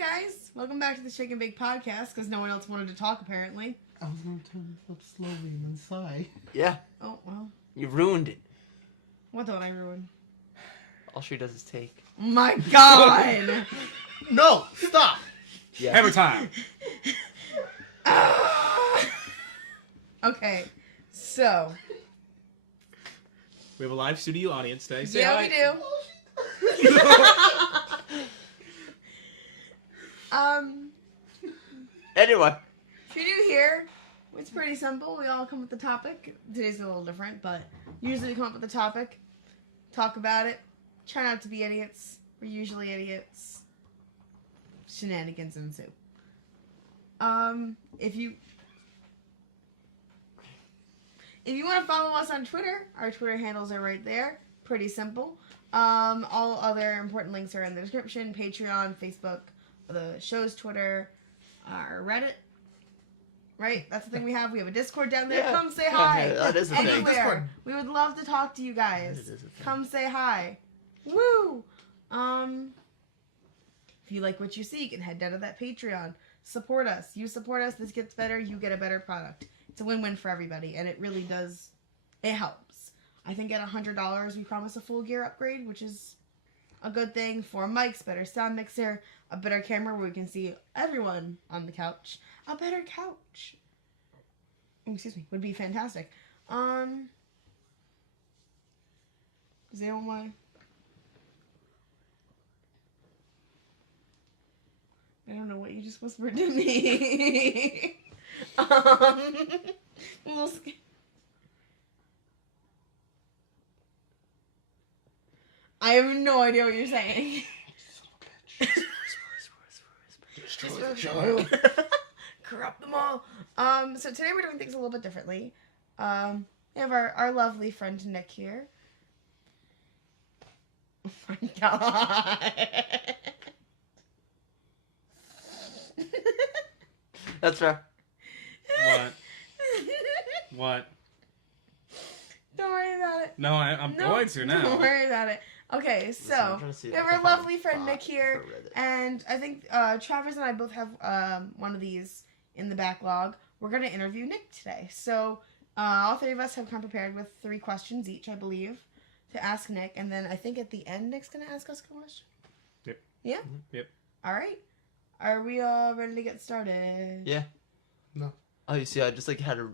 Hi guys, welcome back to the Shake and Bake podcast because no one else wanted to talk apparently. I was going to turn this up slowly and then sigh. Yeah. Oh, well. You ruined it. What don't I ruin? All she does is take. My God! No! Stop! Yeah. Every time. Okay, so. We have a live studio audience today. Say Yeah, hi. we do. Anyway. If you're new here, it's pretty simple. We all come with the topic. Today's a little different, but usually we come up with the topic, talk about it, try not to be idiots. We're usually idiots. Shenanigans ensue. If you want to follow us on Twitter, our Twitter handles are right there. Pretty simple. All other important links are in the description. Patreon, Facebook, the show's Twitter, our Reddit. Right? That's the thing we have. We have a Discord down there. Yeah. Come say hi. That is a thing. Anywhere. We would love to talk to you guys. That is a thing. Come say hi. Woo! If you like what you see, you can head down to that Patreon. Support us. You support us, this gets better, you get a better product. It's a win-win for everybody, and it really does, it helps. I think at $100, we promise a full gear upgrade, which is a good thing. 4 mics, better sound mixer, a better camera where we can see everyone on the couch. A better couch. Excuse me, would be fantastic. Does anyone want? I don't know what you just whispered to me. A little I have no idea what you're saying. Destroy the child. Corrupt them all. So today we're doing things a little bit differently. We have our lovely friend Nick here. Oh my God. That's fair. What? What? Don't worry about it. No, I'm going to now. Don't worry about it. Okay, so we have our lovely friend Nick here, and I think Travers and I both have one of these in the backlog. We're going to interview Nick today. So all 3 of us have come prepared with 3 questions each, I believe, to ask Nick, and then I think at the end Nick's going to ask us a question. Yep. Yeah? Mm-hmm. Yep. All right. Are we all ready to get started? Yeah. No. Oh, you see, I just had a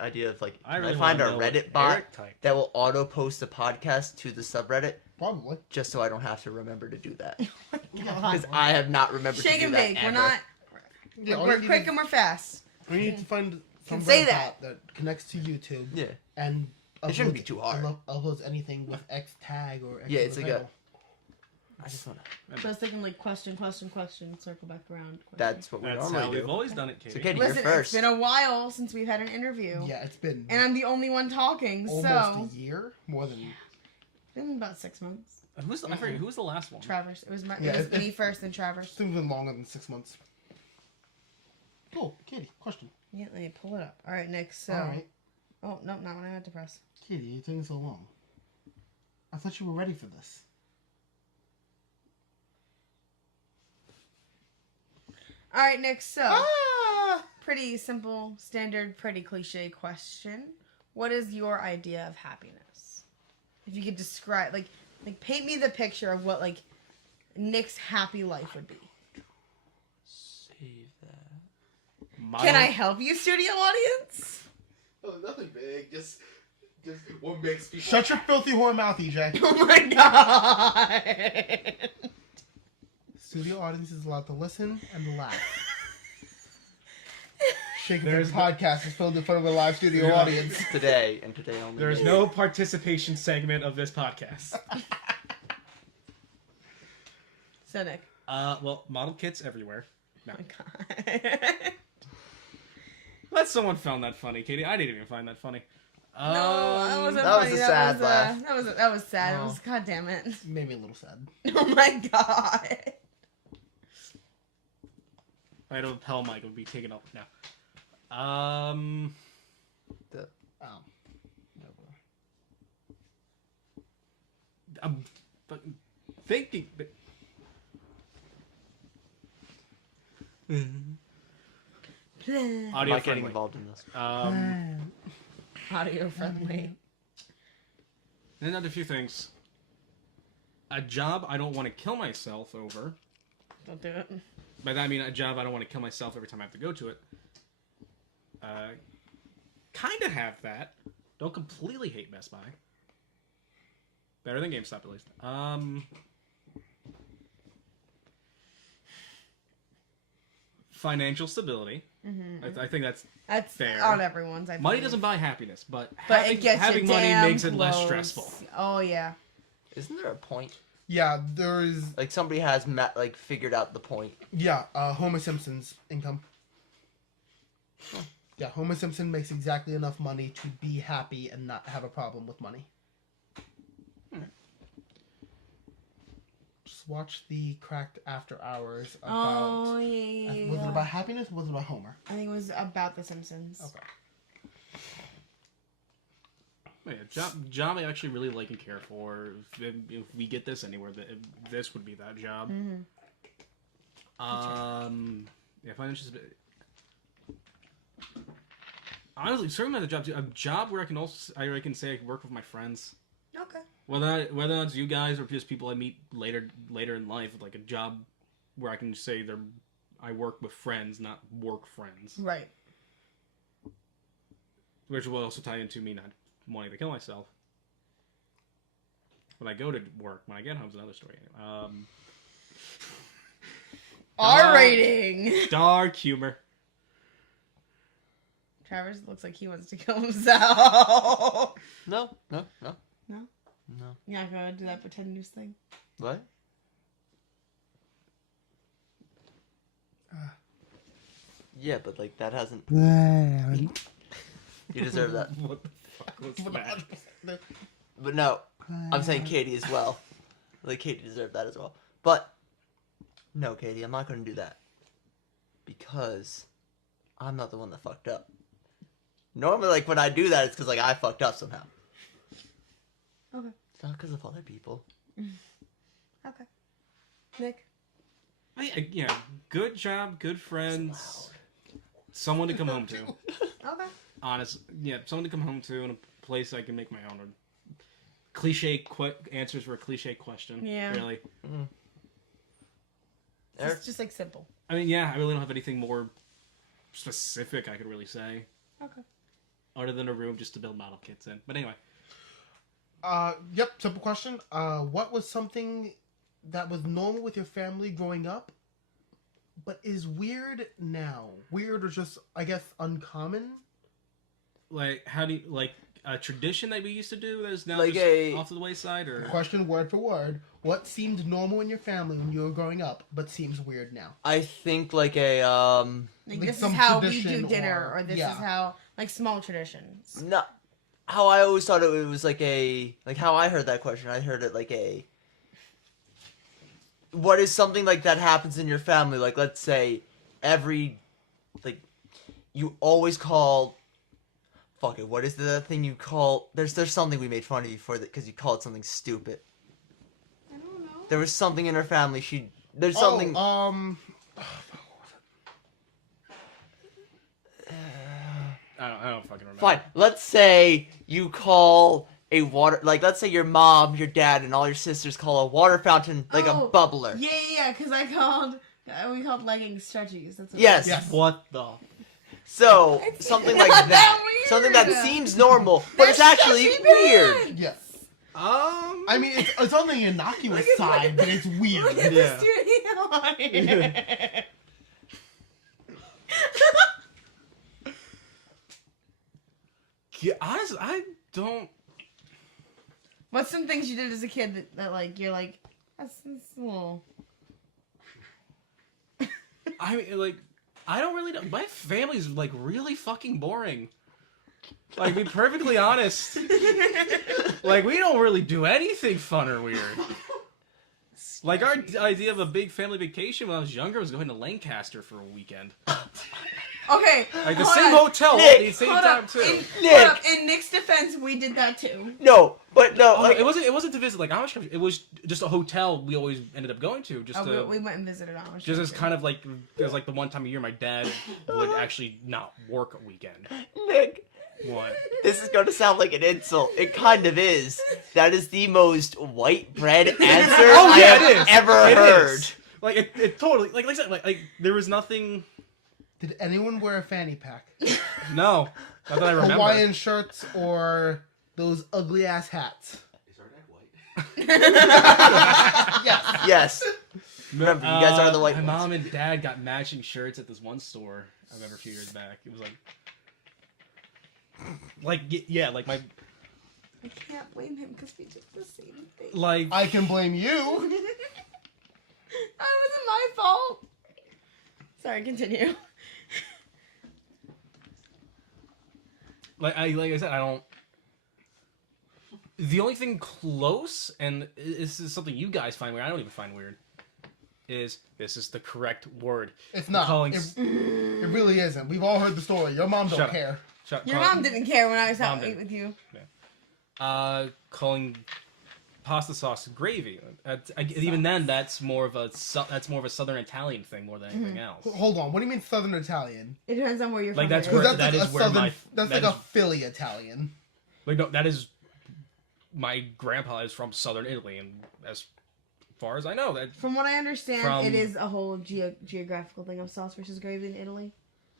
idea of I find a wanna know Reddit what bot Eric typed. that will auto post the podcast to the subreddit, Probably. just so I don't have to remember to do that. God. Because I have not remembered Shake to do and that bake. ever. We're not. Yeah, all we're you need quick is- and we're fast. We need to find some say Reddit that. bot that connects to YouTube. Yeah. And It shouldn't be too hard. Uploads anything with X tag or X Yeah, it's like a- title. I just want to. So I was thinking like question, circle back around. Question. That's what we That's normally how do. we've always done it, Katie. So, Katie, Listen, you're first. it's been a while since we've had an interview. Yeah, it's been And I'm the only one talking, almost so a year. More than... it's been about 6 months. I forget, who was the last one? Travers. It was Yeah, it was me first, then Travers. It's been longer than 6 months. Cool. Katie, question. Yeah, let me pull it up. All right, Nick. So. Alright. Oh no, not when I had to press. Katie, you're taking so long. I thought you were ready for this. All right, Nick. So. Ah! Pretty simple, standard, pretty cliche question. What is your idea of happiness? If you could describe, like paint me the picture of what, like, Nick's happy life would be. Save that. Can I help you, studio audience? Oh, nothing big. Just what makes people. Shut your filthy whore mouth, EJ. Oh my God. Studio audience is allowed to listen and laugh. Shake and There's Bake podcast is filmed in front of a live studio Yeah. audience. Today and today only. There is no participation segment of this podcast. So, Nick. Well, model kits everywhere. No. Oh my God. Glad someone found that funny, Katie. I didn't even find that funny. No, that wasn't that funny. was a sad laugh. That was sad. It Oh. was, God damn it. Made me a little sad. Oh my God. I had a lapel mic. It would be taken off now. Oh. I'm thinking. I'm Audio not getting friendly. involved in this. Audio friendly. And another few things. A job I don't want to kill myself over. Don't do it. By that I mean a job I don't want to kill myself every time I have to go to it. Kind of have that. Don't completely hate Best Buy. Better than GameStop at least. Financial stability. I think that's fair. on everyone's. I Money believe. doesn't buy happiness, but, But having, it gets having you money damn makes it less close. stressful. Oh yeah. Isn't there a point? Yeah, there's Like somebody has figured out the point. Homer Simpson's income. Yeah, Homer Simpson makes exactly enough money to be happy and not have a problem with money. Just watch the Cracked After Hours about. Oh yeah. Was it about happiness? Or was it about Homer? I think it was about The Simpsons. Okay. Oh, yeah, job I actually really like and care for. If we get this anywhere, this would be that job. Yeah, financial. Honestly, certainly not a job too. A job where I can say I can work with my friends. Okay. Whether it's you guys or just people I meet later in life, like a job where I can say I work with friends, not work friends. Right. Which will also tie into me not wanting to kill myself. When I go to work, when I get home, it's another story. R rating. Dark humor. Travers looks like he wants to kill himself. No. No? No. You're not gonna do that pretend news thing? What? Yeah, but like that hasn't. You deserve that. What the fuck was that? But no, I'm saying Katie as well. Like Katie deserved that as well. But no, Katie, I'm not going to do that because I'm not the one that fucked up. Normally, like when I do that, it's because like I fucked up somehow. Okay. It's not because of other people. Okay. Nick? Yeah, good job, good friends. Someone to come home to. Okay. Honest, yeah, someone to come home to in a place I can make my own. Cliche answers for a cliche question. Yeah. Really. It's just like simple. I mean, yeah, I really don't have anything more specific I could really say. Okay. Other than a room just to build model kits in. But anyway. Yep, simple question. What was something that was normal with your family growing up, but is weird now? Weird or just, I guess, uncommon? Like, how do you, like, a tradition that we used to do that is now Like just off to the wayside, or? Question word for word. What seemed normal in your family when you were growing up, but seems weird now? I think like a Like Like this is some how we tradition do dinner, or this yeah. is how, like, small traditions. no, how I always thought it was like how I heard that question. I heard it like what is something like that happens in your family? Like let's say you always call. Fuck it. What is the thing you call? There's something we made fun of you for that because you call it something stupid. I don't know. There was something in her family. There's something. I don't fucking remember. Fine. Let's say you call a water, like let's say your mom, your dad, and all your sisters call a water fountain like a Oh, bubbler. Yeah, because we called leggings stretchies. That's what Yes. Yes. What the? So It's something not like that. that weird. Something that seems normal, but it's They're actually stretchy weird. pants. Yes. I mean, it's on the innocuous Look at side, but it's weird. Look at Yeah. the studio on here. Yeah, honestly, I don't. What's some things you did as a kid that like, you're like, that's a little... I mean, like, I don't really know. My family's like really fucking boring. Like, be perfectly honest. Like, we don't really do anything fun or weird. Like, our idea of a big family vacation when I was younger was going to Lancaster for a weekend. Okay. Like the hold same on. hotel Nick, at the same Hold time up. too. Nick. Hold up. In Nick's defense, we did that too. No, but no, Oh, like it wasn't to visit like Amish. It was just a hotel we always ended up going to. Just to, We went and visited Amish. just as kind of like it was like the one time a year my dad would actually not work a weekend. Nick. What? This is going to sound like an insult. It kind of is. That is the most white bread answer Oh, I yeah, have it is. ever It heard. is. Like it totally like I said like there was nothing. Did anyone wear a fanny pack? No, not that I remember. Hawaiian shirts or those ugly ass hats? Is our neck white? Yes. Yes. Remember, you guys are the white My ones. mom and dad got matching shirts at this one store. I remember a few years back. It was like yeah, like my I can't blame him because we did the same thing. like I can blame you. That wasn't my fault. Sorry, continue. like I said I don't. The only thing close, and this is something you guys find weird. I don't even find weird. Is this is the correct word? It's not. Calling It really isn't. We've all heard the story. Your mom don't Shut up. care. Your mom didn't care when I was Mom out to eat didn't. with you. Calling pasta sauce gravy. Even then, that's more of a Southern Italian thing more than anything else. Hold on. What do you mean Southern Italian? It depends on where you're Like, from. that's It is. where- That's that like is a where Southern. my- That's that like a is- Philly Italian. Like no, that is my grandpa is from Southern Italy, and as far as I know, that From what I understand, From- it is a whole geographical thing of sauce versus gravy in Italy.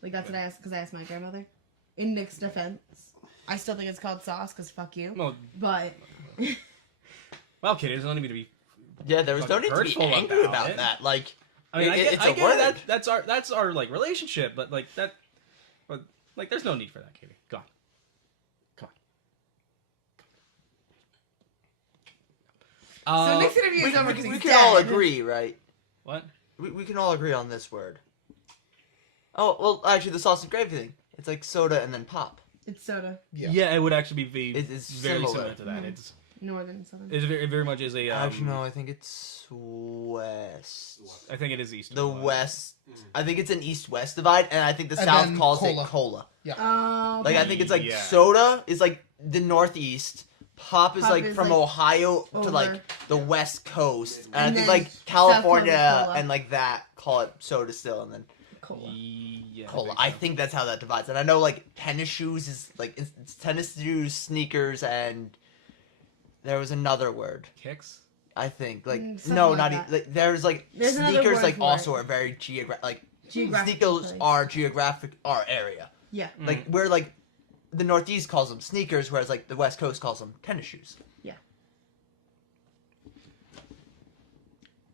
Like that's what I asked because I asked my grandmother. In Nick's defense, I still think it's called sauce because fuck you. well, But okay, there's no need to be. Yeah, there was no need to be Hurtful angry about about it. that. Like, I mean, it's I a get word. that. That's our like relationship, but like that, but like there's no need for that, Katie. Go on. so Nick's interview is over because we he's can dead. all agree, right? What? We can all agree on this word. Oh, well, actually, the sauce and gravy thing. It's like soda and then pop. It's soda. Yeah, it would actually be It's very similar. similar to that. Mhm. It's Northern Southern. it very much is a. Actually, no, I think it's west. I think it is east. The west. I think it's an east-west divide, and I think the And south then calls cola. it cola. Yeah. Oh, Like, okay. I think it's like Yeah. soda is like the northeast. Pop is Pop like is, from like, Ohio to over. like the west coast, and, I And think then like South California Coast cola. and like that call it soda still, and then Cola. Yeah, cola. I think that's how that divides. And I know like tennis shoes is like it's tennis shoes, sneakers, and there was another word. Kicks. I think like Something no, like not that. like there's like There's another sneakers word like for also it. are very geographic. Geographic Sneakers place. are geographic our area. Yeah. Like we're like the Northeast calls them sneakers, whereas like the West Coast calls them tennis shoes.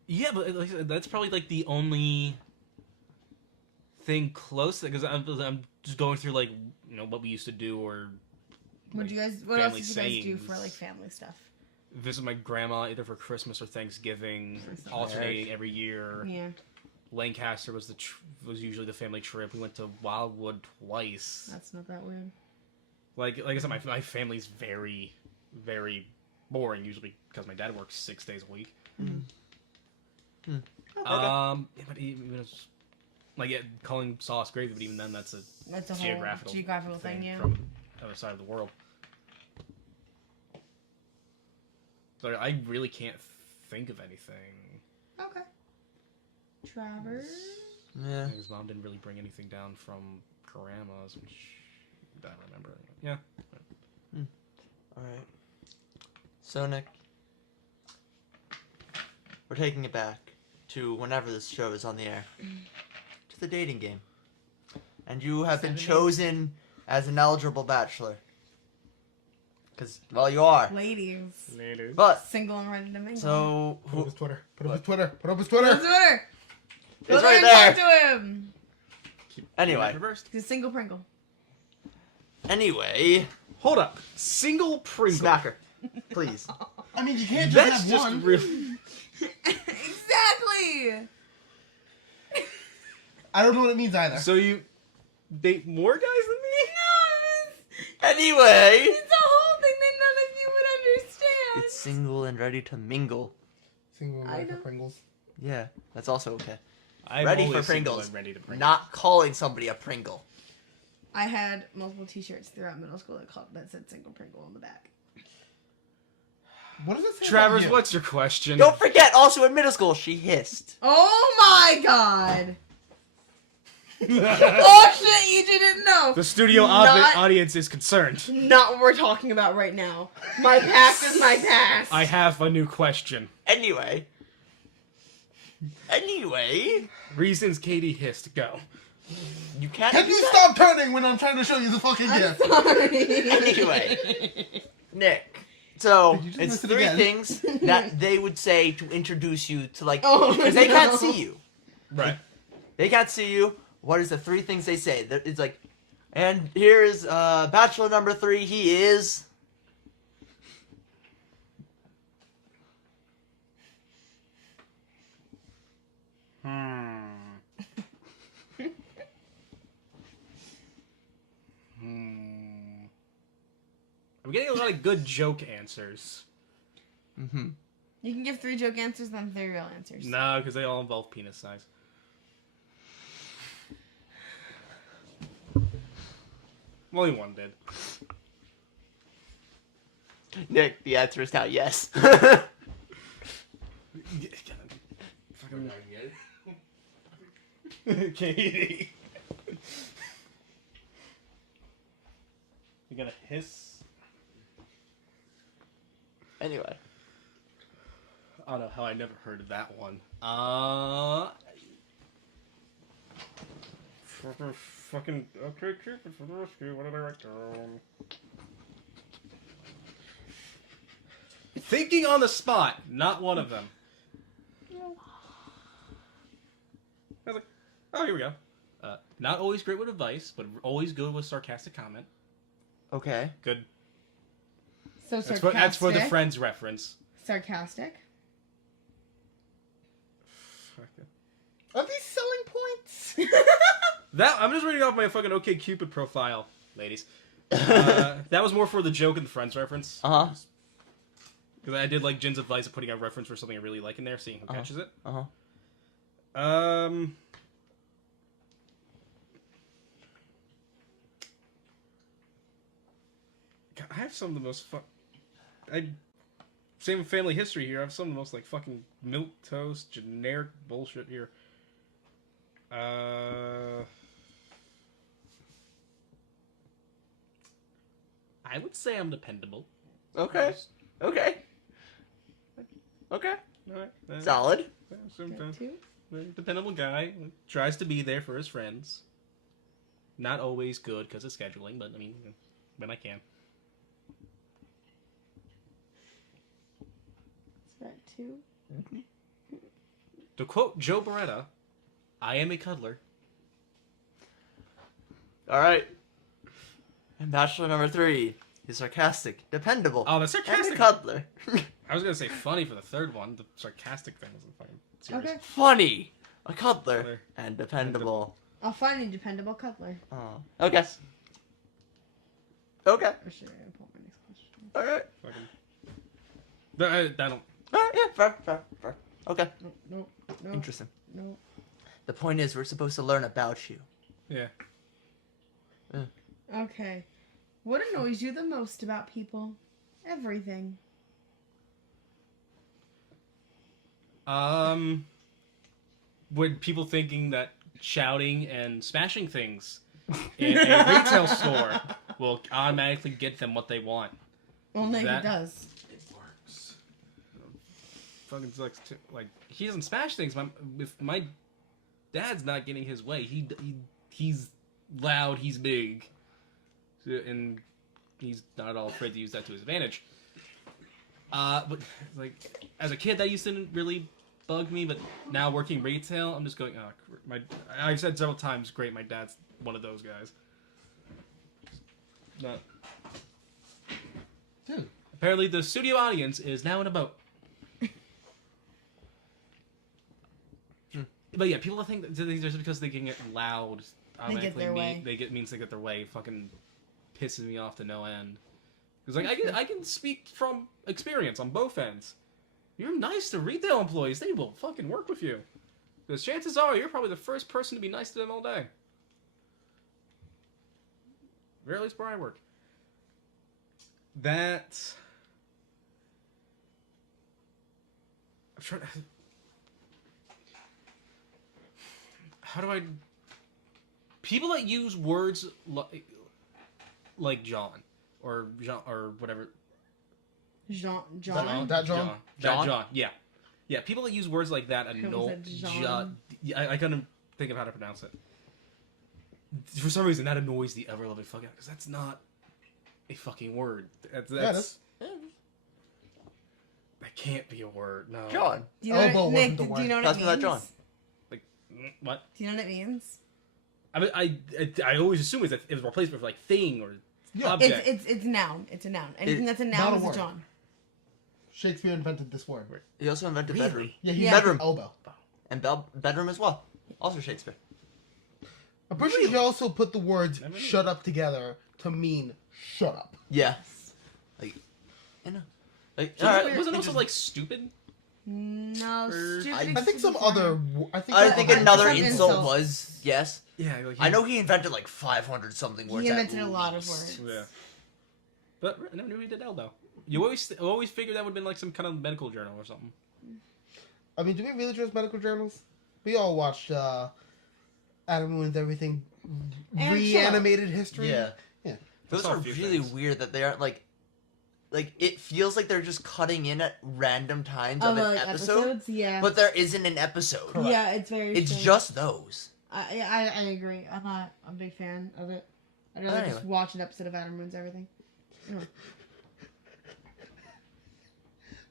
Yeah, but like, I said, that's probably like the only thing close because I'm just going through like what we used to do or What like, you guys? What else family did you guys do sayings. for like family stuff? Visit my grandma either for Christmas or Thanksgiving, That's not alternating every year. Yeah. Lancaster was was usually the family trip. We went to Wildwood twice. That's not that weird. Like I said, my family's very, very boring usually because my dad works 6 days a week. Okay. Yeah, but even it's like calling sauce gravy, but even then that's a That's a geographical whole geographical thing. Yeah. from the other side of the world. So I really can't think of anything. Okay. Travers. Yeah. His mom didn't really bring anything down from grandma's, which I don't remember. Yeah. All right. So Nick, we're taking it back to whenever this show is on the air, to the dating game, and you have been 7 days. chosen as an eligible bachelor. Because well, you are. Ladies. But Single and ready to mingle. so Put up his Twitter. Put up his What? Twitter. Put up his Go to Twitter. Twitter. Go it's there right and there. talk to him. Anyway. Reversed. He's a single Pringle. Anyway, Hold up. Single Pringle. smacker, please. I mean, you can't just That's have just one. really. Exactly. I don't know what it means either. So you date more guys than me? Anyway, It's a whole thing that none of you would understand. it's single and ready to mingle. Single I like know. Pringles. Yeah, that's also okay. I'm Ready always for single Pringles. and ready to Pringles. Not calling somebody a Pringle. I had multiple T-shirts throughout middle school that said "Single Pringle" on the back. What does it say? Travers, about you? what's your question? Don't forget, also in middle school, she hissed. Oh my god! Oh shit! You didn't know. The studio Not- audience is concerned. Not what we're talking about right now. My past is my past. I have a new question. Anyway. Reasons Katie hissed. Go. You can't Can do you that. stop turning when I'm trying to show you the fucking gift? Sorry. Anyway. Nick. So, Did you just it's miss it 3 again? things that they would say to introduce you to, like, Oh, because they no. can't see you. Right. They can't see you. What is the 3 things they say? It's like, and here's bachelor number 3. He is. I'm getting a lot of good joke answers. Mm-hmm. You can give 3 joke answers, then 3 real answers. No, because they all involve penis size. Only one did. Nick, the answer is now yes. Fucking Katie. You gonna hiss? Anyway. I don't know how I never heard of that one. Fucking okay, Cupid for the rescue. What did I write down? Thinking on the spot, not one of them. I was like, oh, here we go. Not always great with advice, but always good with sarcastic comment. Okay. Good. So That's sarcastic. for the Friends reference. Sarcastic. Are these selling points? That I'm just reading off my fucking OkCupid profile, ladies. That was more for the joke and the Friends reference. Uh-huh. Because I did like Jin's advice of putting a reference for something I really like in there, seeing who catches it. Uh-huh. God, I have some of the most same with family history here. I have some of the most like fucking milk toast generic bullshit here. I would say I'm dependable. Okay. Okay. Okay. Alright, Solid. sometimes. 2. Dependable guy. Tries to be there for his friends. Not always good because of scheduling, but I mean, when I can. Is that 2? To quote Joe Beretta, I am a cuddler. All right. And bachelor number 3 is sarcastic, dependable, Oh, the and a sarcastic. cuddler. I was gonna say funny for the third one. The sarcastic thing was fucking serious. Okay. Funny, a cuddler, Cuddler. and dependable. I'll find a dependable cuddler. Oh. Okay. Okay. Or should I pull my next question? All right. Fucking. I don't. All right. Yeah. Fair. Okay. No. Interesting. No. The point is, we're supposed to learn about you. Yeah. Okay. What annoys you the most about people? Everything. When people thinking that shouting and smashing things in a retail store will automatically get them what they want. Well, maybe That- it does. It works. Fucking sucks too. Like he doesn't smash things. If my dad's not getting his way, he's loud, he's big, and he's not at all afraid to use that to his advantage. But like as a kid, that used to really bug me. But now working retail, I'm just going. Oh, I've said several times, great. My dad's one of those guys. Not. Dude. Apparently, the studio audience is now in a boat. But yeah, people think that just because they can get loud, They get their way. They get their way. Fucking pisses me off to no end. Because like I can speak from experience on both ends. You're nice to retail employees; they will fucking work with you. Because chances are you're probably the first person to be nice to them all day. Or at least where I work. That... I'm trying to... How do I... People that use words like John. Or whatever. John? That John? That John, yeah. Yeah, people that use words like that annoy... John? I couldn't think of how to pronounce it. For some reason, that annoys the ever-loving fuck out, because that's not a fucking word. That's that can't be a word, no. John. Do you know Elbow what, Nick, wasn't the do word. you know what Pass it me means? that John. Like, what? Do you know what it means? I mean, I always assume it was a replacement for, like, thing or Yeah. object. It's a noun. It's a noun. Anything that's a not noun a is a word. John. Shakespeare invented this word. He also invented Really? bedroom. Yeah, he Yeah. invented Bedroom. elbow. And bedroom as well. Also Shakespeare. I'm pretty sure he also put the words Never knew. "shut up" together to mean "shut up." Yeah. Like, you know. Like, So alright, wasn't it also, just- like, stupid? No, Or- stupid. I think some other. I think, I some think other- another Some insult insults. was, yes. Yeah, like, I know he invented like 500 something words. He at invented a lot of least. words. Yeah. But I never knew he did elbow. You always figured that would have been, like, some kind of medical journal or something. I mean, do we really trust medical journals? We all watched Adam Ruins Everything, And reanimated history. Yeah. Yeah. Those saw a are few really things. weird that they aren't like it feels like they're just cutting in at random times of an like episode, episodes, yeah. but there isn't an episode. Correct. Yeah, it's very. It's strange. just those. I agree. I'm not a big fan of it. I'd rather Anyway. just watch an episode of Adam Ruins Everything.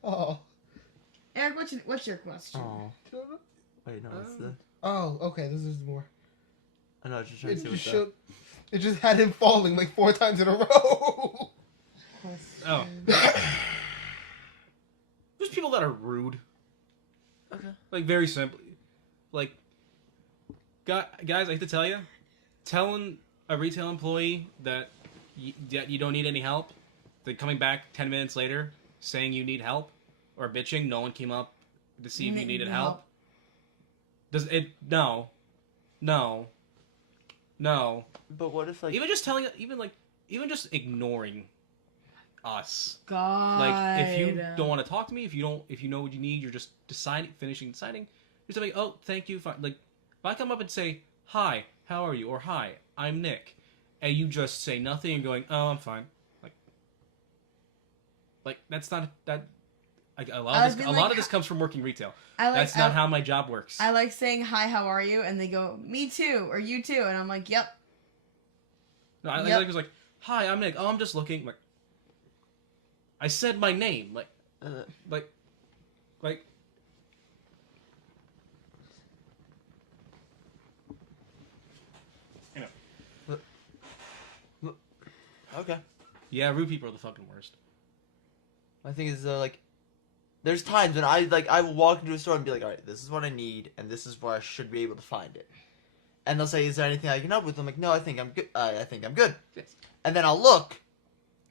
Oh. Eric, what's your question? Oh. Wait, no, it's the. Oh, okay. This is more. I know, I was just trying It to see just what's that. showed. It just had him falling like 4 times in a row. Oh. There's people that are rude. Okay. Like, very simply. Like, guys, I hate to tell you, telling a retail employee that you don't need any help, then coming back 10 minutes later saying you need help, or bitching no one came up to see if you needed help. Does it? No. But what if like Even just telling, even just ignoring us. God. Like, if you don't want to talk to me, if you know what you need, you're just finishing deciding. You're just like, oh, thank you. Fine. Like, if I come up and say, hi, how are you? Or hi, I'm Nick, and you just say nothing and going, oh, I'm fine. Like that's not that. A lot of this comes from working retail. That's not how my job works. I like saying hi, how are you, and they go, me too, or you too, and I'm like, yep. No, I Yep. like was like, hi, I'm Nick. Oh, I'm just looking. Like, I said my name. Like. You know. okay. Yeah, rude people are the fucking worst. My thing is like, there's times when I will walk into a store and be like, all right, this is what I need, and this is where I should be able to find it. And they'll say, is there anything I can help with? I'm like, no, I think I'm good. I think I'm good. Yes. And then I'll look,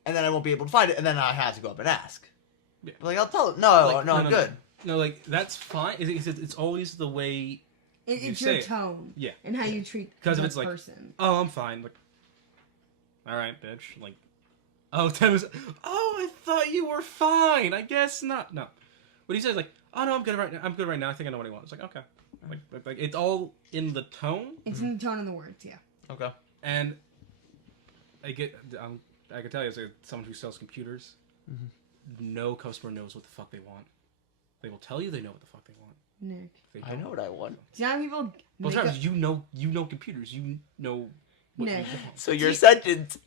and then I won't be able to find it, and then I have to go up and ask. Yeah. But, like, I'll tell them, no, Like, I'm good. No, like that's fine. It's always the way. It's You your say it. tone. Yeah. And how you treat 'Cause the if it's like- person. Oh, I'm fine. Like, all right, bitch. Like, oh, 10 was. Oh, I thought you were fine. I guess not. No. What he says, like, oh no, I'm good right now. I'm good right now. I think I know what he wants. It's like, okay. Like it's all in the tone, It's in the tone of the words, yeah. Okay. and I can tell you as someone who sells computers, no customer knows what the fuck they want. They will tell you they know what the fuck they want. Nick. They I don't. know what I want. Do you know how people Well, make Travis, up- you know computers. You know what Nick. you want. So your sentence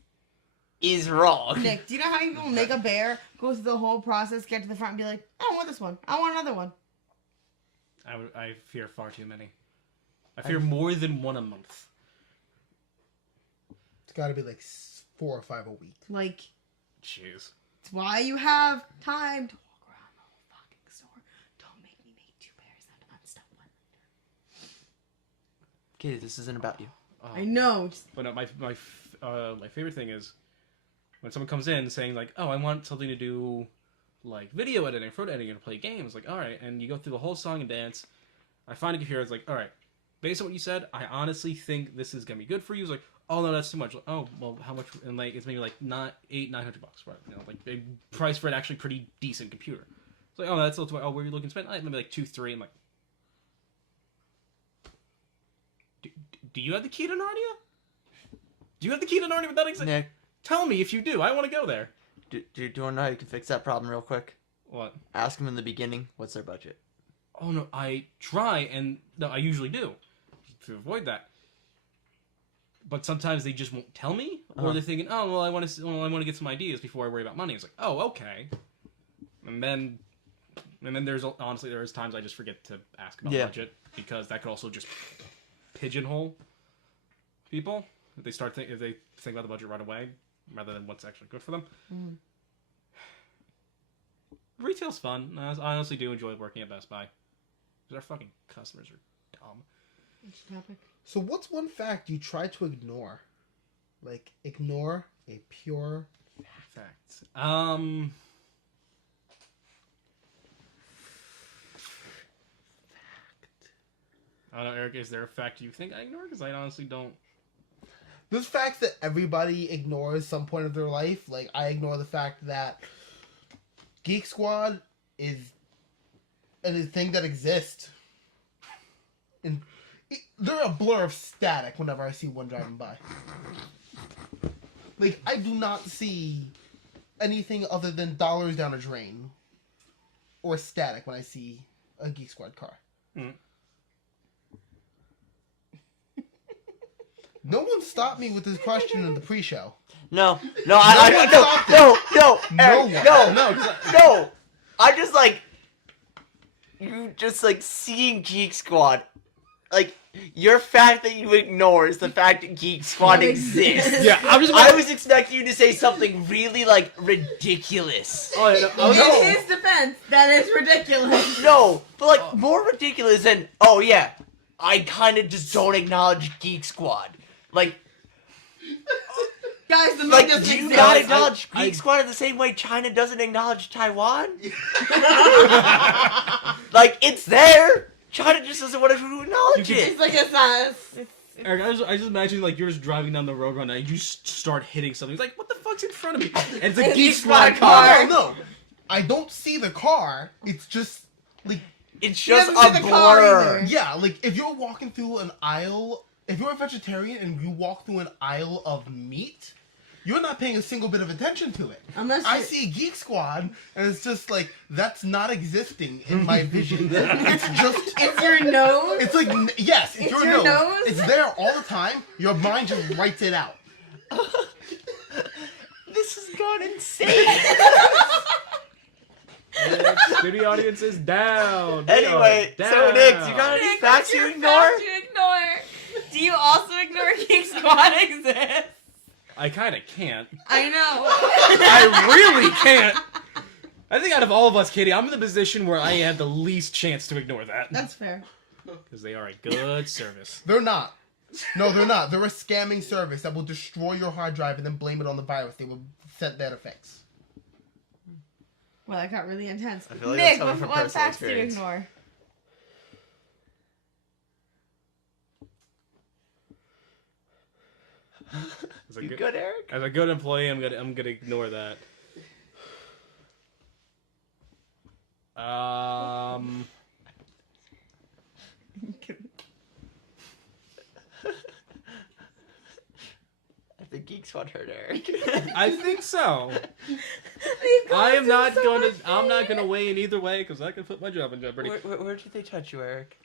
is wrong. Nick, do you know how people make a bear, go through the whole process, get to the front, and be like, I don't want this one. I want another one. I fear far too many. I fear more than one a month. It's got to be like 4 or 5 a week. Like, Jeez. it's why you have time to walk around the whole fucking store. Don't make me make 2 bears and unstuff one. Okay, this isn't about you. I know. Just, But no, my favorite thing is when someone comes in saying like, "Oh, I want something to do like video editing, photo editing, or play games." Like, all right, and you go through the whole song and dance. I find a computer. It's like, all right, based on what you said, I honestly think this is gonna be good for you. It's like, oh no, that's too much. Like, oh well, how much? And like, it's maybe like not $900, right? You know, like a price for an actually pretty decent computer. It's like, oh, that's a little too much. Oh, where are you looking to spend? Maybe like 2, 3. I'm like, do you have the key to Narnia? Do you have the key to Narnia without exit? Nick, Tell me if you do. I want to go there. do you want to know how you can fix that problem real quick? What? Ask them in the beginning, what's their budget? Oh no, I try, and no, I usually do to avoid that. But sometimes they just won't tell me, or they're thinking, "Oh, well, I want to get some ideas before I worry about money." It's like, "Oh, okay." And then there's times I just forget to ask about budget because that could also just pigeonhole people if they think about the budget right away rather than what's actually good for them. Mm. Retail's fun. I honestly do enjoy working at Best Buy because our fucking customers are dumb. Which topic? So what's one fact you try to ignore? Like, ignore a pure... Facts. I don't know, Eric, is there a fact you think I ignore? Because I honestly don't. There's facts that everybody ignores some point of their life. Like, I ignore the fact that Geek Squad is a thing that exists. And they're a blur of static whenever I see one driving by. Like, I do not see anything other than dollars down a drain or static when I see a Geek Squad car. Mm. No one stopped me with this question in the pre-show. No, Eric, No, I just like you just like seeing Geek Squad. Like your fact that you ignore is the fact that Geek Squad exists. Yeah, I was expecting you to say something really like ridiculous. Oh, yeah, no, In his defense, that is ridiculous. No, but like more ridiculous than I kind of just don't acknowledge Geek Squad. Like. Guys, the moon Like, doesn't do you exist. not acknowledge Geek Squad in the same way China doesn't acknowledge Taiwan? Like, it's there. China just doesn't want to acknowledge it. It's like it's Eric, I just imagine like you're just driving down the road right now, and you start hitting something. It's like, what the fuck's in front of me? And it's a Geek Squad car. No, I don't see the car. It's just like It's just doesn't see a the car blur. either. yeah, like if you're walking through an aisle, if you're a vegetarian and you walk through an aisle of meat, you're not paying a single bit of attention to it. Unless I you're- see Geek Squad, and it's just like that's not existing in my vision. It's just It's your nose. it's like yes, it's your nose. nose? It's there all the time. Your mind just writes it out. This has gone insane. Studio audience is down. They Anyway, are so Nick, down. you got any Nick, facts what's you your ignore? fact you ignore? Do you also ignore Geek Squad exists? I kind of can't. I know. I really can't. I think out of all of us, Katie, I'm in the position where I have the least chance to ignore that. That's fair. Because they are a good service. They're not. No, they're not. They're a scamming service that will destroy your hard drive and then blame it on the virus. They will set that effects. Well, that got really intense. I feel like Nick, that's coming from what personal facts do you experience. ignore? As a You good, good, Eric? as a good employee, I'm gonna ignore that. I think Geek Squad heard Eric. I think so. These I am guys not are so gonna. much I'm not fun. gonna weigh in either way because I could put my job in jeopardy. Where did they touch you, Eric?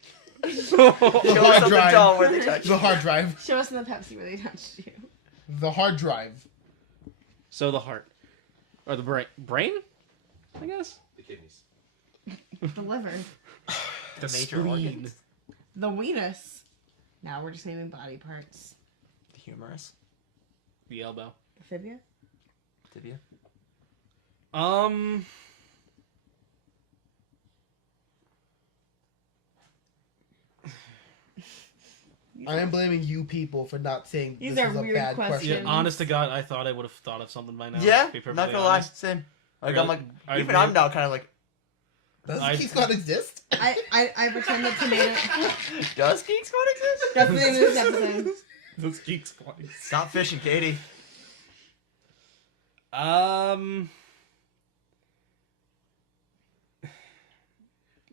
The Show us hard on the jaw drive. where they touched The you. hard drive. Show us in the Pepsi where they touched you. The hard drive. So the heart, or the brain, I guess. The kidneys. The liver. The major spleen. organs. The weenus. Now we're just naming body parts. The humerus. The elbow. The fibia. Tibia. I am blaming you people for not saying These this are is a weird bad questions. Yeah, question. honest to God, I thought I would have thought of something by now. Yeah, to be not perfectly gonna lie, honest. same. Like Really? I'm like, I even really- I'm now kind of like, Does I- Geek Squad exist? I pretend that tomato. Does Geek Squad exist? That's the name of this episode. Those Geek Squad. Stop fishing, Katie.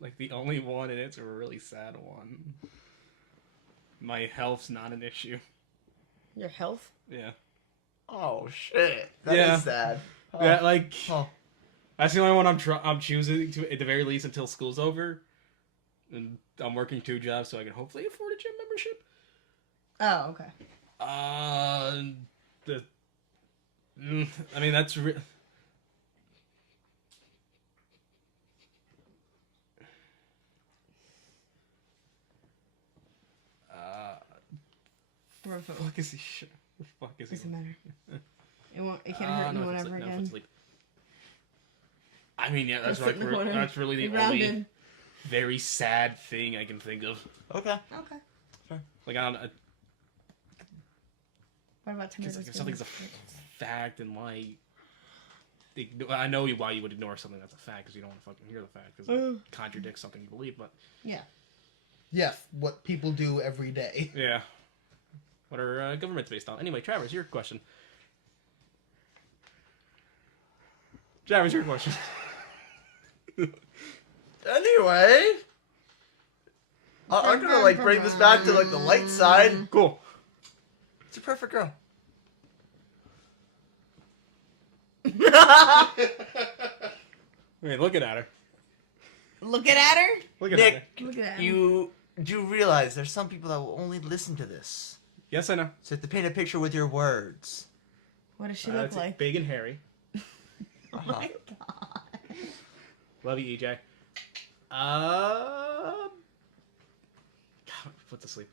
Like the only one, and it's a really sad one. My health's not an issue. Your health? Yeah. Oh shit. That is Yeah. sad. Oh. Yeah, like Oh. that's the only one I'm choosing to at the very least until school's over, and I'm working 2 jobs so I can hopefully afford a gym membership. Oh, okay. I mean that's Or if it fuck is he shit? The fuck is he? doesn't matter. It won't. It can't hurt no, anyone if it's ever no, if again. it's sleep. I mean, yeah, that's Just like sit in the corner. that's really the Be only grounded. very sad thing I can think of. Okay. Okay. Like I don't know, What about because tomatoes? like, if something's a fact and why. I know why you would ignore something that's a fact because you don't want to fucking hear the fact because it contradicts something you believe. But Yeah. Yes, what people do every day. yeah, what are governments based on? Anyway, Travers, your question. Travers, your question. Anyway, I'm gonna like bring this back to like the light side. Cool. It's a perfect girl. I mean, looking at her. Looking at her. Looking at her. Nick, Look at her. you do realize there's some people that will only listen to this. Yes, I know. So you have to paint a picture with your words. What does she look It's like? big and hairy. Oh my god. Love you, EJ. God, put to sleep.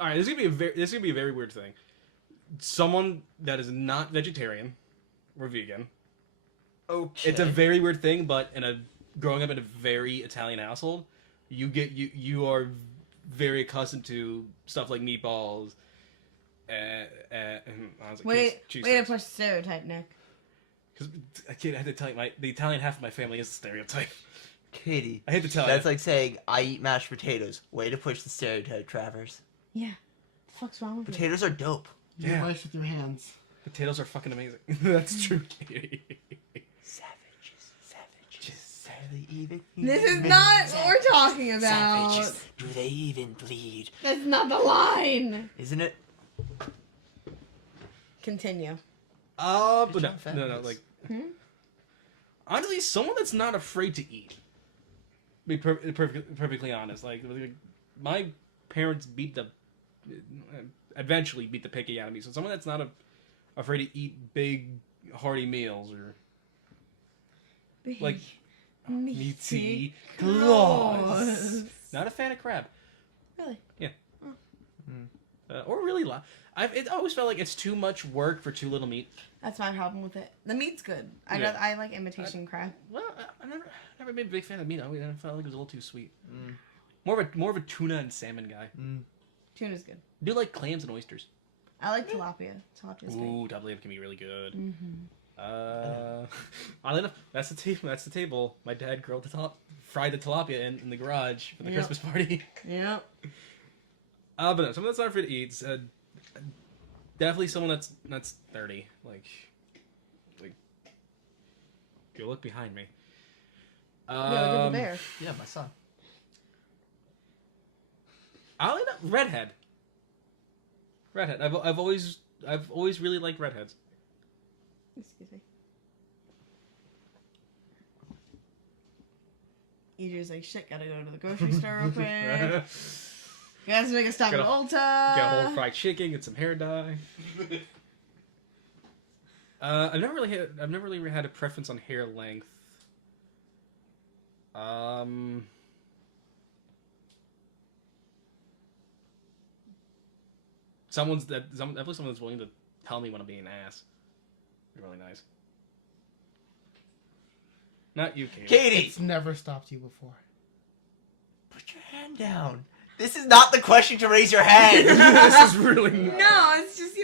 All right, this is gonna be a very weird thing. Someone that is not vegetarian or vegan. Okay. It's a very weird thing, but growing up in a very Italian household, you are very accustomed to stuff like meatballs. And I was like, Way cheese to fries. push stereotype, Nick. Because I had to tell you, the Italian half of my family is a stereotype. Katie. I hate to tell That's you. like saying I eat mashed potatoes. Way to push the stereotype, Travers. Yeah. The fuck's wrong with you? Potatoes are dope. Do Yeah. rice with your hands. Potatoes are fucking amazing. That's true, Katie. Savages. Do they even? This is not what we're talking about. Savages. Do they even bleed? That's not the line. Isn't it? Continue. But job, no, fabulous. like honestly, someone that's not afraid to eat. Be perfectly honest, like my parents eventually beat the picky out of me. So someone that's not afraid to eat big, hearty meals or like meaty claws. Not a fan of crab. Really? Yeah. Or really it always felt like it's too much work for too little meat. That's my problem with it. The meat's good. Yeah. I like imitation crab. Well, I never been a big fan of meat. I felt like it was a little too sweet. More of a tuna and salmon guy. Tuna's good. I do like clams and oysters. I like tilapia. Tilapia's good. Ooh, tilapia can be really good. Mm-hmm. Oddly enough, that's the table. That's the table. My dad fried the tilapia in the garage for the Yep. Christmas party. Yep. But no, someone that's not afraid to eat. Definitely someone that's 30. Like, go look behind me. Yeah, look at the bear. Yeah, my son. Oddly enough, redhead. I've always really liked redheads. Excuse me. EJ's like, shit, gotta go to the grocery store real quick. Gotta make a stop at Get Ulta. a whole fried chicken, get some hair dye. I've never really had a preference on hair length. Definitely someone that's willing to tell me when I'm being an ass. Really nice. Not you, Katie. Katie! It's never stopped you before. Put your hand down. This is not the question to raise your hand. This is really. No, it's just,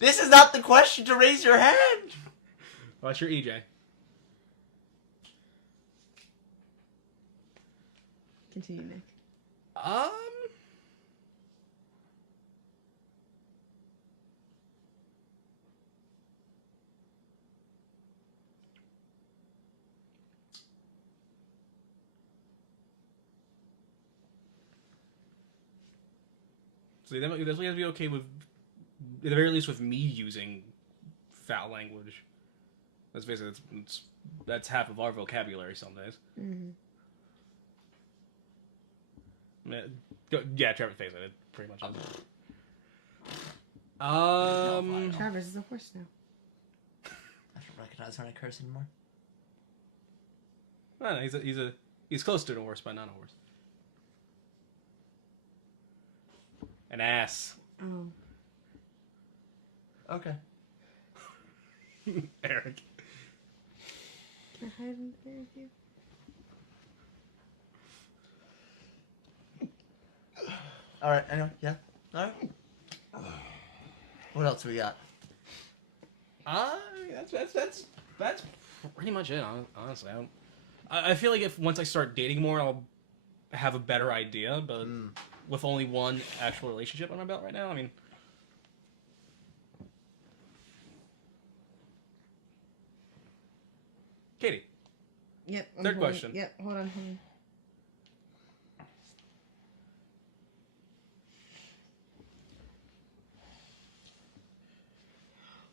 This is not the question to raise your hand. What's your EJ? Continue, Nick. So that definitely has to be okay with, at the very least, with me using foul language. Let's face it, that's half of our vocabulary some days. Mm-hmm. Yeah, Trevor face it pretty much is. Travers is a horse now. I don't recognize when I curse anymore. I don't know, he's close to a horse, but not a horse. An ass. Oh. Okay. Eric. Can I hide in there with you? All right. Anyway, yeah. All right. What else we got? That's pretty much it. Honestly, I feel like if once I start dating more, I'll have a better idea. But with only one actual relationship on my belt right now, I mean. Katie. Yep. I'm Third holding- question. Yep. Hold on.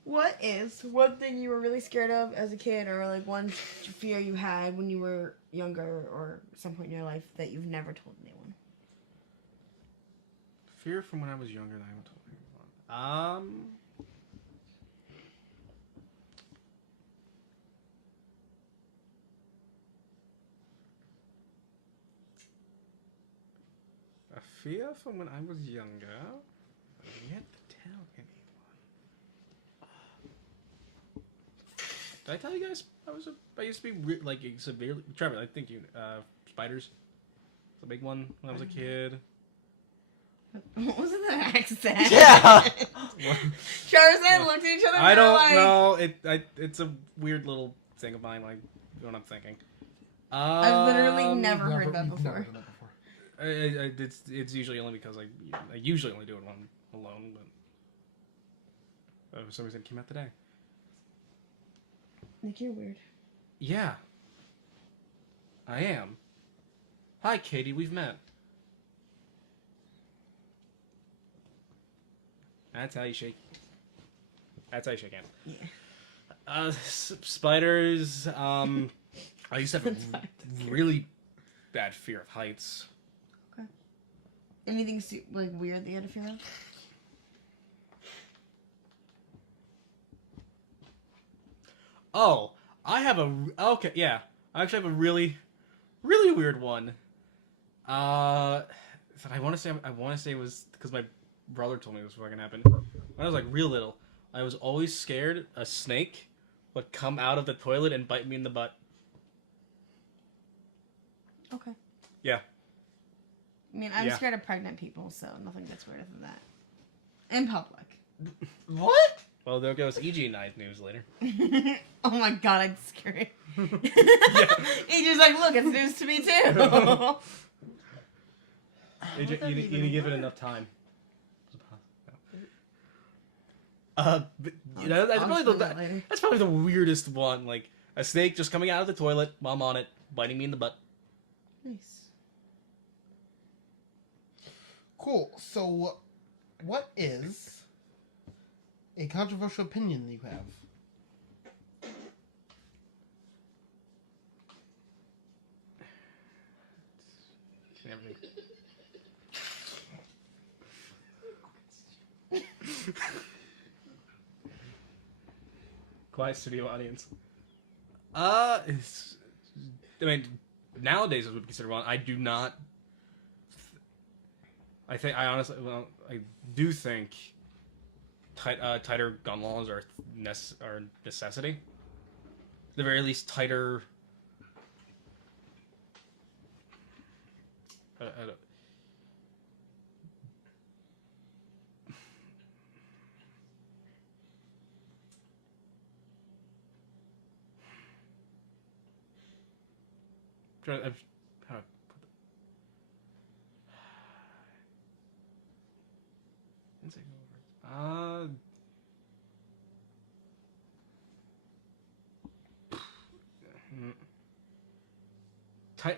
What is one thing you were really scared of as a kid, or like one fear you had when you were younger, or some point in your life that you've never told anyone? Fear from when I was younger that I haven't told anyone. A fear from when I was younger. I've yet to tell anyone. Did I tell you guys I used to be like severely Trevor? I think you spiders. It's a big one when I was a kid. What was that accent? Yeah. Travis and I looked at each other. And I we were don't like, know. It's a weird little thing of mine. Like what I'm thinking. I've literally never heard that we've never before. done that before. It's usually only because I usually only do it when I'm alone, but for some reason it came out today. Nick, you're weird. Yeah, I am. Hi, Katie. We've met. That's how you shake. That's how you shake hands. Yeah. Spiders. I used to have a really bad fear of heights. Okay. Anything like weird that you had a fear of? Oh, I have okay, yeah. I actually have a really, really weird one. That I want to say it was because my brother told me this was fucking happened. When I was like real little, I was always scared a snake would come out of the toilet and bite me in the butt. Okay. Yeah. I mean, I'm Yeah. scared of pregnant people, so nothing gets weirder than that. In public. What? Well, there goes EG Night news later. Oh my god, I'd scream. He's just like, look, it's news to me too. You that need even to give it work? enough time. But, that's probably the weirdest one. Like a snake just coming out of the toilet while I'm on it, biting me in the butt. Nice. Cool. So, what is a controversial opinion that you have? Quiet studio audience. It's, I mean, nowadays it would be considered one. I do not. I do think tighter gun laws are necessity. At the very least, tighter. how do I put it?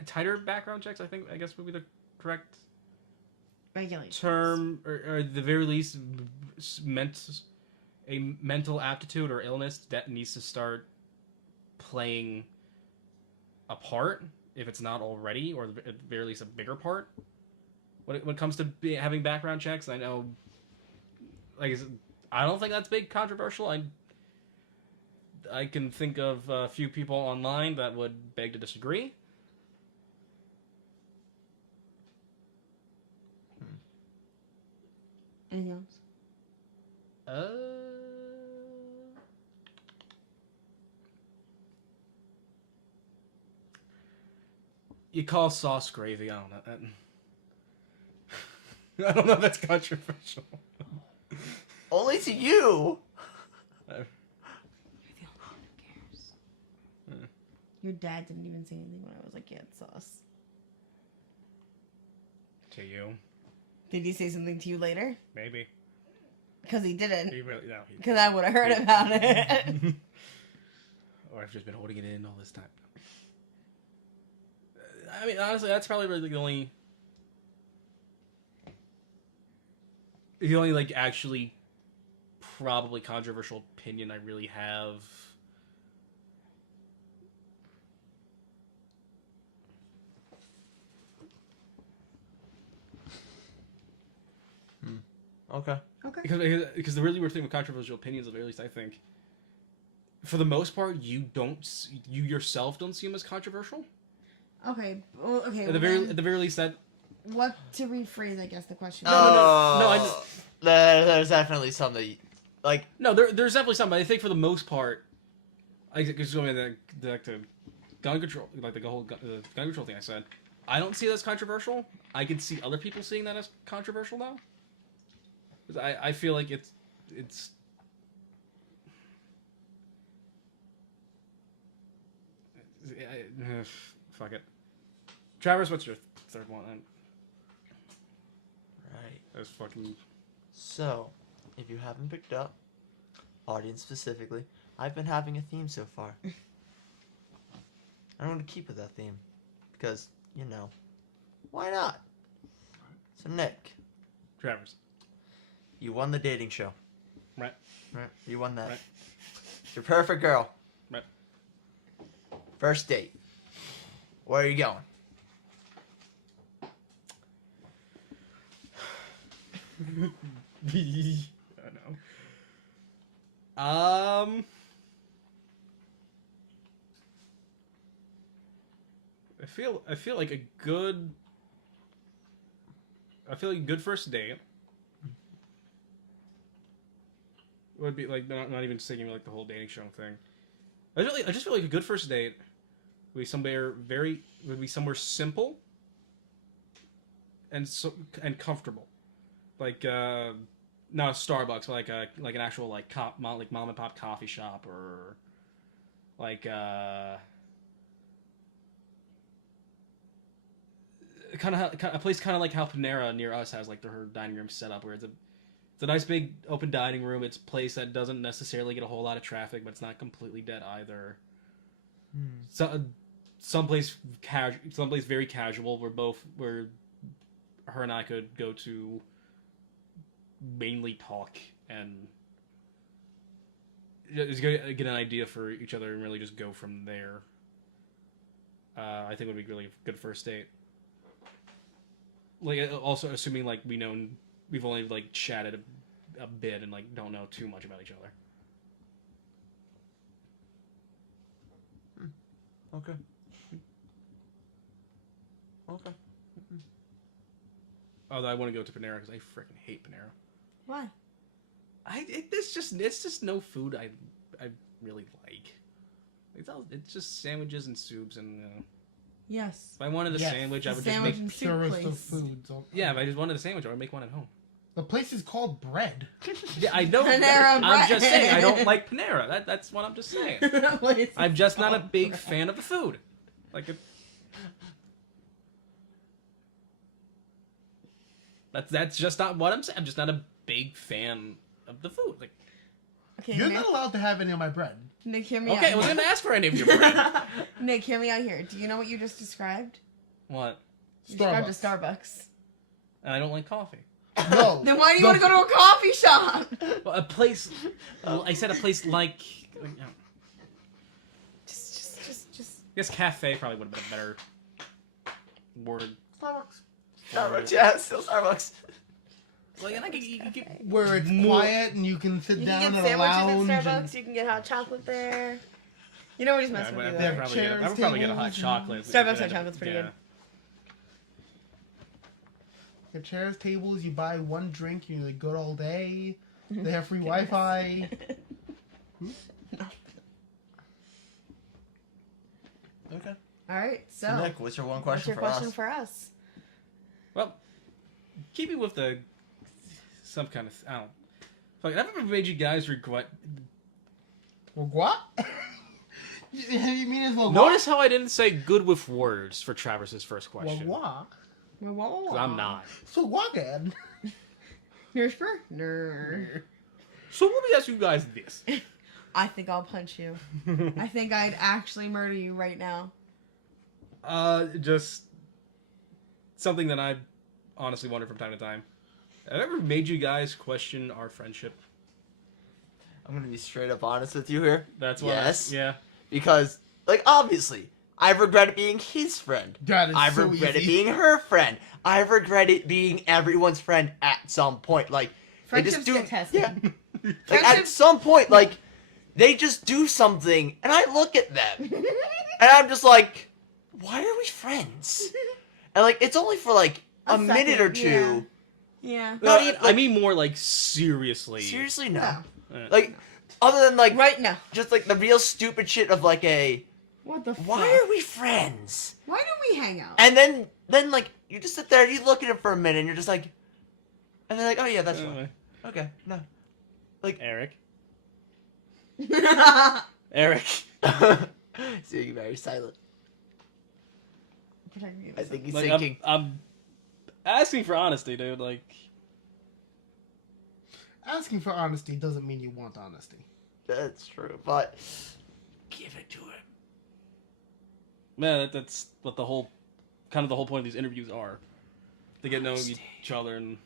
Tighter background checks, I guess would be the correct Regulations. term, or at the very least, meant a mental aptitude or illness that needs to start playing a part, if it's not already, or at the very least a bigger part. When it comes to having background checks, I know, like, I don't think that's big controversial. I can think of a few people online that would beg to disagree. Anything else? You call sauce gravy. I don't know. I don't know if that's controversial. Only to you. You're the only one who cares. Your dad didn't even say anything when I was like, yeah, it's sauce. To you, Did he say something to you later? maybe. Because he didn't. He really no. Because I would have heard about it. Or I've just been holding it in all this time. I mean, honestly, that's probably really the only like actually probably controversial opinion I really have. Okay. Okay. Because the really weird thing with controversial opinions, at least I think, for the most part, you yourself don't see them as controversial. Okay. Well, okay. At the very least, that. What to rephrase? I guess the question. No, There's definitely some that, like. No, there's definitely some, but I think for the most part, just going to the gun control, like the whole gun control thing I said, I don't see that as controversial. I can see other people seeing that as controversial now. I feel like it's fuck it. Travers, what's your third one? Right. That's fucking. So, if you haven't picked up, audience specifically, I've been having a theme so far. I want to keep with that theme because, why not? So, Nick, Travers. you won the dating show. Right. Right. You won that. Right. You're a perfect girl. Right. First date. Where are you going? I know. I feel like a good. I feel like a good first date would be like not even singing like the whole dating show thing. I just feel like a good first date would be somewhere simple and comfortable, like not a Starbucks, but like an actual like mom and pop coffee shop, or like kind of a place kind of like how Panera near us has like her dining room set up, where it's a nice big open dining room. It's a place that doesn't necessarily get a whole lot of traffic, but it's not completely dead either. So someplace very casual where her and I could go to mainly talk and just get an idea for each other and really just go from there. I think would be really a good first date. Like, also assuming like we've only like chatted a bit and like don't know too much about each other. Okay. Okay. Although I want to go to Panera because I freaking hate Panera. Why? It's just no food I really like. It's just sandwiches and soups and. Yes. If I wanted a sandwich, I would just Sandwich make. and soup Purest of place. foods. Yeah, if I just wanted a sandwich, I would make one at home. The place is called Bread. Yeah, I know. Panera I'm bread. just saying I don't like Panera. That's what I'm just saying. That place I'm just not a called big bread. fan of the food. Like, That's just not what I'm saying. I'm just not a big fan of the food. Like, Okay, You're Nick, not allowed to have any of my bread. Nick, hear me out. okay, I wasn't gonna ask for any of your bread. Nick, hear me out here. Do you know what you just described? What? You described a Starbucks. And I don't like coffee. No. Then why do you want to go to a coffee shop? Well, a place. I said a place like. You know, Just. I guess cafe probably would have been a better word. Starbucks, yeah, still Starbucks. Well, yeah, you could Where it's more- quiet and you can sit You down can at get a sandwiches lounge. at Starbucks. You can get hot chocolate there. You know what he's messing with you They there. have chairs, I would probably get a hot tables, chocolate. Starbucks hot chocolate's pretty good. Your chairs, tables, you buy one drink, you're good all day. They have free Wi-Fi. Okay. All right, so So Nick, what's your one what's question your for question us? for us? Well, keeping with the some kind of I don't. Fuck, I've ever made you guys regret. Well, what? You mean as well? Notice how I didn't say good with words for Travis's first Well, question. what? 'Cause I'm not. So what then? Nurse for nerd. So let me ask you guys this. I think I'll punch you. I think I'd actually murder you right now. Just something that I honestly wonder from time to time. Have I ever made you guys question our friendship? I'm gonna be straight up honest with you here. That's why. Yes. Yeah. Because, like, obviously, I've regretted being his friend. That is I've so regretted easy. being her friend. I've regretted being everyone's friend at some point. Like, they Friendships just do. get tested. Yeah. Like, at Friendships- some point, like, they just do something, and I look at them, and I'm just like, why are we friends? And, like, it's only for, like, a minute or two. Yeah. Not even, I mean more like seriously. Seriously, no. No. Like, other than, like, Right now. just, like, the real stupid shit of, like, What the fuck? why are we friends? Why do we hang out? And then like, you just sit there and you look at it for a minute and you're just like, and they're like, oh yeah, that's fine. Okay, no. Eric. Eric. See, you're very silent. I think he's Like, thinking. I'm asking for honesty, dude. Like, Asking for honesty doesn't mean you want honesty. That's true, but give it to him. man, that's what the whole point of these interviews are. They get to know each other and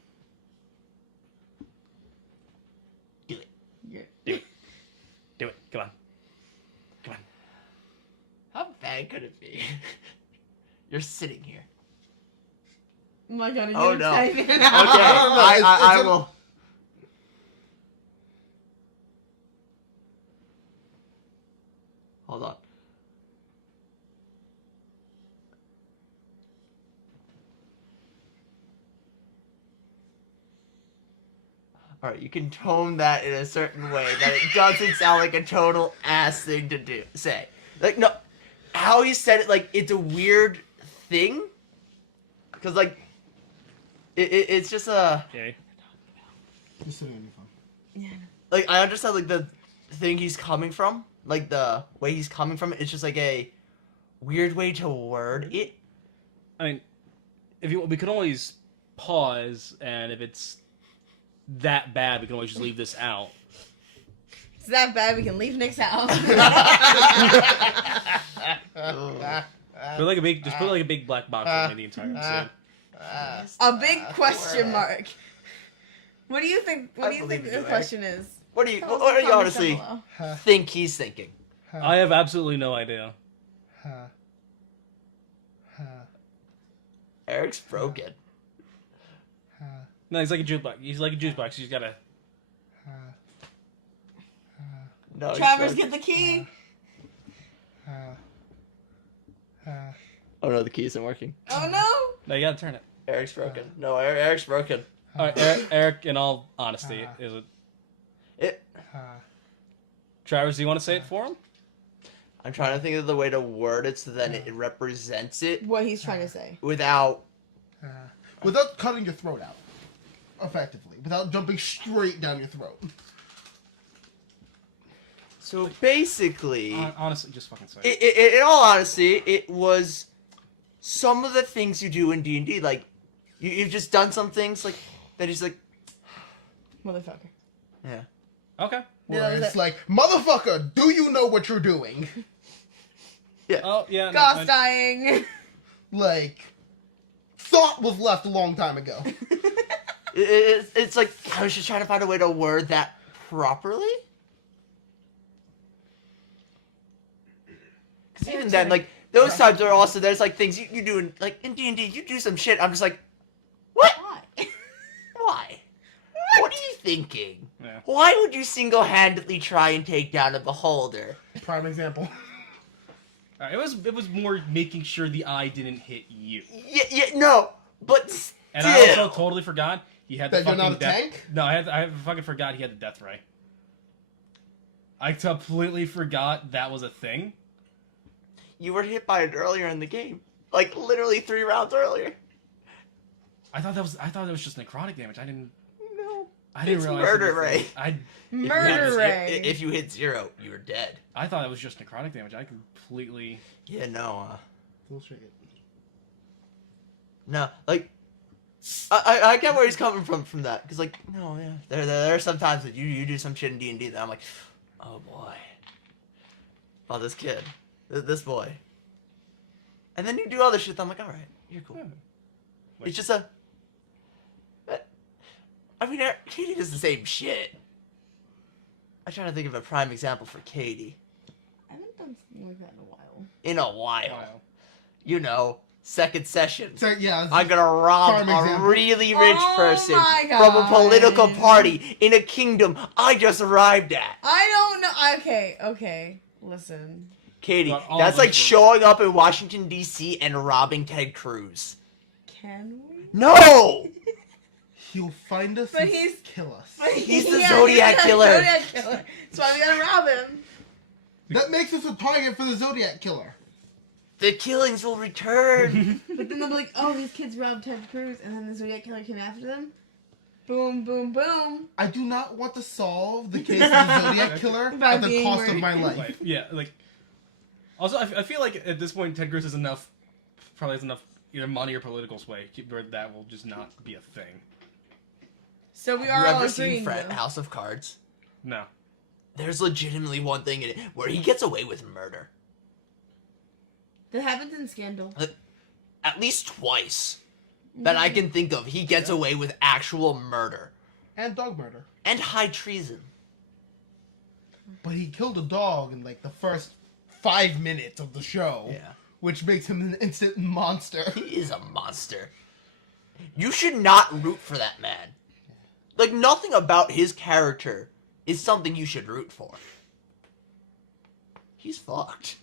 Do it. do it. Come on. Come on. How bad could it be? You're sitting here. Oh my god, Oh, no. Okay, Okay, I it's- will. Hold on. Alright, you can tone that in a certain way that it doesn't sound like a total ass thing to say. Like, no, how you said it, like, it's a weird thing. Because, like, it's just a... Okay. You're sitting on your phone. Like, I understand, like, the thing he's coming from. Like, the way he's coming from, it's just, like, a weird way to word it. I mean, we could always pause, and if it's that bad, we can always just leave this out. It's that bad we can leave Nick's house. Put like a big black box over the entire scene. A big question mark. What do you think? What I do you think believe in the you, question is? What do you Tell us what in do the you comments honestly down below. think he's thinking? I have absolutely no idea. Eric's broken. No, he's like a jukebox. He's like a juice box. He's gotta. No, he's Travers, broken. get the key. Oh no, the key isn't working. Oh no! No, you gotta turn it. Eric's broken. No, Eric's broken. All right, Eric. In all honesty, is it It. Travers? Do you want to say it for him? I'm trying to think of the way to word it so that it represents it What he's trying to say. without. Without cutting your throat out. Effectively. Without jumping straight down your throat. So basically, Honestly, just fucking say it. in all honesty, it was some of the things you do in D&D. Like, You've just done some things like that. He's like, Motherfucker. yeah. Okay. Yeah, Where that was it's it. like, motherfucker, do you know what you're doing? Oh yeah. No, Goss dying. Like, thought was left a long time ago. It's like I was just trying to find a way to word that properly. Because even then, like those times are also there's like things you do in, like in D&D, you do some shit. I'm just like, what? Why? Why? What are you thinking? Yeah. Why would you single-handedly try and take down a beholder? Prime example. It was more making sure the eye didn't hit you. Yeah, no, but still. And I also totally forgot he had the That you're fucking not a death. tank? No, I fucking forgot he had the death ray. I completely forgot that was a thing. You were hit by it earlier in the game, like literally 3 rounds earlier. I thought that was just necrotic damage. I didn't It's realize. murder it was- ray. Murder ray. If you hit 0, you're dead. I thought it was just necrotic damage. I completely. Yeah, no. Bullshit. No, like I get where he's coming from that, because like no, yeah, there are some times that you do some shit in D&D that I'm like, oh boy, oh this kid, this boy, and then you do other shit that I'm like, all right, you're cool. Yeah. It's just I mean, Katie does the same shit. I'm trying to think of a prime example for Katie I haven't done something like that in a while. in a while. Wow. You know, second session. So, yeah. I'm gonna rob Prime a example. really rich Oh person my from a political God. party in a kingdom I just arrived at. I don't know. Okay. Listen. Katie, But all that's of like us were- showing up in Washington, D.C. and robbing Ted Cruz. Can we? No! He'll find us But and he's- kill us. He's the Yeah, Zodiac he's the killer. Zodiac killer. That's why we gotta rob him. That makes us a target for the Zodiac Killer. The killings will return. But then they'll be like, oh, these kids robbed Ted Cruz, and then the Zodiac killer came after them. Boom, boom, boom. I do not want to solve the case of the Zodiac Killer By at the being cost of murdered. my life. Like, yeah, like. Also, I feel like at this point, Ted Cruz has enough, probably has enough either money or political sway where that will just not be a thing. So we You are all ever seen agreeing, though. House of Cards? No. There's legitimately one thing in it where he gets away with murder. That happens in Scandal. At least twice. That I can think of. He gets away with actual murder. And dog murder. And high treason. But he killed a dog in like the first 5 minutes of the show. Yeah. Which makes him an instant monster. He is a monster. You should not root for that man. Like, nothing about his character is something you should root for. He's fucked.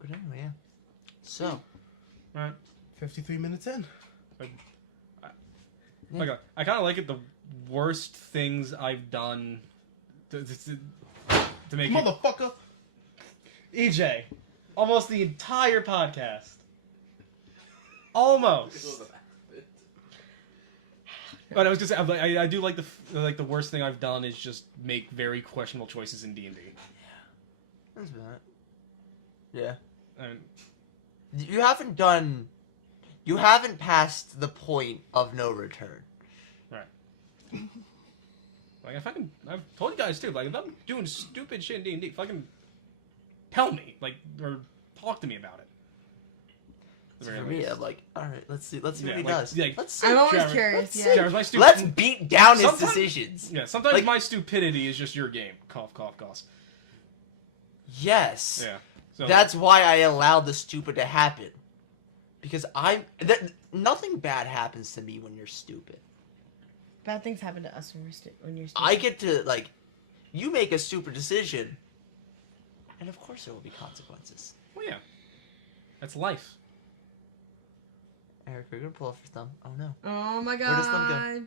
But anyway, yeah. So, Right. 53 minutes in. Okay. I kind of like it. The worst things I've done to make it. Motherfucker. EJ, almost the entire podcast. Almost. But I was just I do like the worst thing I've done is just make very questionable choices in D&D. that's about it. Yeah. I mean, You haven't passed the point of no return. like I've told you guys too. Like if I'm doing stupid shit in D&D, fucking tell me, like, or talk to me about it. So for me, I'm like, all right, let's see what he like, does. yeah, Let's see. I'm always Jared, curious, let's yeah. Jared, my Let's beat down his Sometimes- decisions. Yeah, sometimes Like- my stupidity is just your game. Cough, cough, cough. Yes. Yeah. So, That's why I allowed the stupid to happen. Because nothing bad happens to me when you're stupid. Bad things happen to us when you're stupid. I get to, like, you make a stupid decision, and of course there will be consequences. well, yeah. That's life. Eric, you're gonna pull off your thumb. Oh no. Oh my Where does them go? god.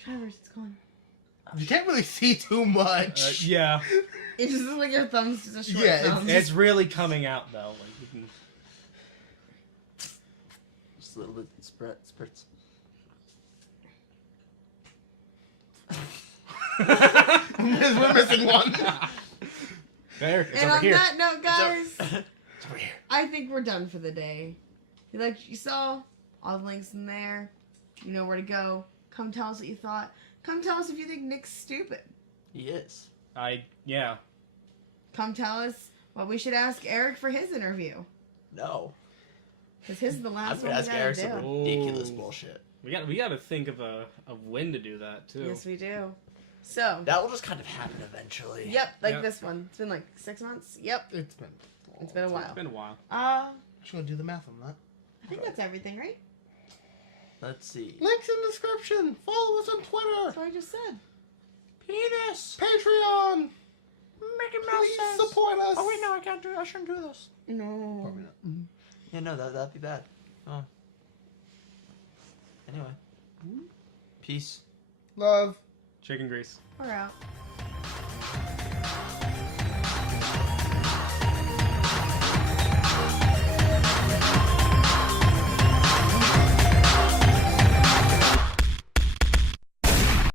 Travers, it's gone. You can't really see too much. Yeah. It just looks like your thumb's just a short Yeah, thumb. It's really coming out though. Like you can. Just a little bit spurts. We're missing one. There, it's And over on here. that note, guys, It's over here. I think we're done for the day. you liked what you saw, all the links in there. You know where to go. Come tell us what you thought. Come tell us if you think Nick's stupid. He is. Yeah. Come tell us what we should ask Eric for his interview. No. Because his is the I'm last gonna one we ask gotta Eric do. some ridiculous Ooh. bullshit. We gotta think of when to do that too. Yes, we do. So, That will just kind of happen eventually. yep, like Yep. this one. It's been like 6 months. Yep, It's been. it's been a while. It's been a while. Just gonna do the math on that. I think that's everything, right? Let's see. Links in the description. Follow us on That's Twitter. what I just said. Penis. Patreon. Mickey Please support us. Oh wait, no, I shouldn't do this. No. Probably not. Yeah, no, that'd be bad. Oh. Anyway. Peace. Love. Chicken grease. We're out.